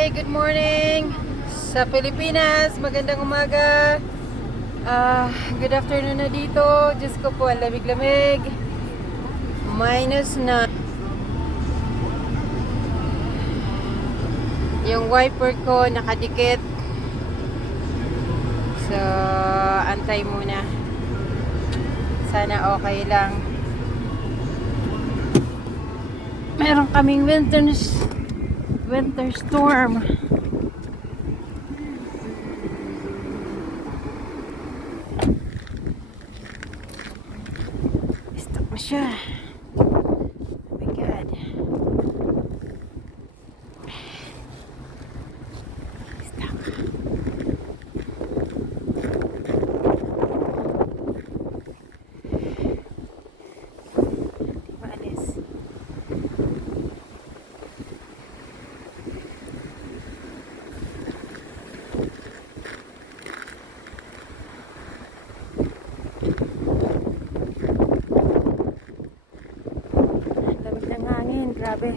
Good morning sa Pilipinas. Magandang umaga. Good afternoon na dito. Diyos ko po, ang lamig-lamig. Minus na. Yung wiper ko nakadikit. So, antay muna. Sana okay lang. Meron kaming winter storm. Stop mo siya. Oh my God. Stop. Di maalis. Lamig ng hangin, grabe.